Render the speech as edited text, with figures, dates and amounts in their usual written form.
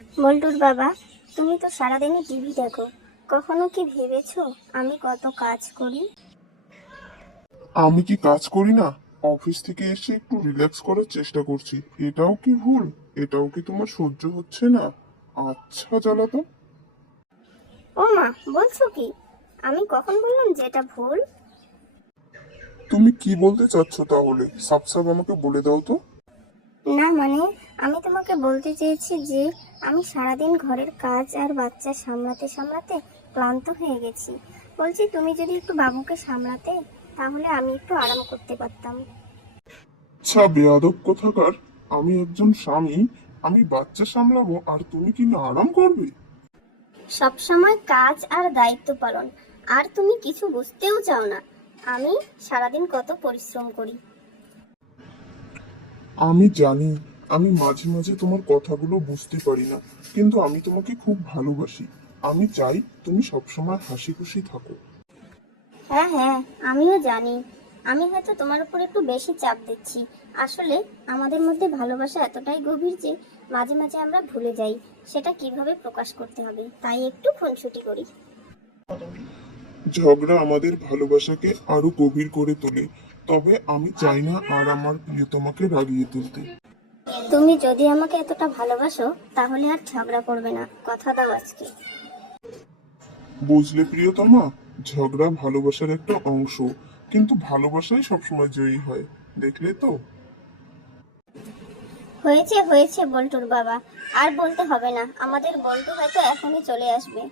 বল্টুর বাবা, তুমি তো সারাদিনই টিভি দেখো, কখনো কি ভেবেছো আমি কত কাজ করি? আমি কি কাজ করি না? অফিস থেকে এসে একটু রিল্যাক্স করার চেষ্টা করছি। এটাও কি ভুল? এটাও কি তোমার সহ্য হচ্ছে না? আচ্ছা জ্বালা তো। ও মা, বলছো কি? আমি কখন বললাম যে এটা ভুল? তুমি কি বলতে চাচ্ছ তাহলে? সাপ সাপ আমাকে বলে দাও তো। না মানে, আমি তোমাকে বলতে চেয়েছি যে আমি সারাদিন ঘরের কাজ আর বাচ্চা সামলাতে সামলাতে ক্লান্ত হয়ে গেছি। বলছি তুমি যদি একটু বাবুকে সামলাতে, তাহলে আমি একটু আরাম করতে পারতাম। আচ্ছা বেয়াদব কোথাকার। আমি একজন স্বামী, আমি বাচ্চা সামলাবো আর তুমি কি না আরাম করবে? সব সময় কাজ আর দায়িত্ব পালন, আর তুমি কিছু বুঝতেও চাও না আমি সারাদিন কত পরিশ্রম করি। আমি জানি, আমি মাঝে মাঝে তোমার কথাগুলো বুঝতে পারি না, কিন্তু আমি তোমাকে খুব ভালোবাসি। আমি চাই তুমি সবসময় হাসি খুশি থাকো। হ্যাঁ হ্যাঁ, আমিও জানি। আমি হয়তো তোমার উপর একটু বেশি চাপ দিচ্ছি। আসলে আমাদের মধ্যে ভালোবাসা এতটাই গভীর যে মাঝে মাঝে আমরা ভুলে যাই সেটা কিভাবে প্রকাশ করতে হবে, তাই একটু খুনসুটি করি। ঝগড়া আমাদের ভালোবাসাকে আরো গভীর করে তোলে, তবে আমি চাই না আর আমার প্রিয়তমাকে রাগিয়ে তুলতে। তুমি যদি আমাকে এতটা ভালোবাসো, তাহলে আর ঝগড়া করবে না, কথা দাও আজকে। বুঝলে প্রিয়তমা, ঝগড়া ভালোবাসার একটা অংশ, কিন্তু ভালোবাসাই সবসময় জয়ী হয়, দেখলে তো। হয়েছে হয়েছে বল্টুর বাবা, আর বলতে হবে না, আমাদের বল্টু হয়তো এখনই চলে আসবে।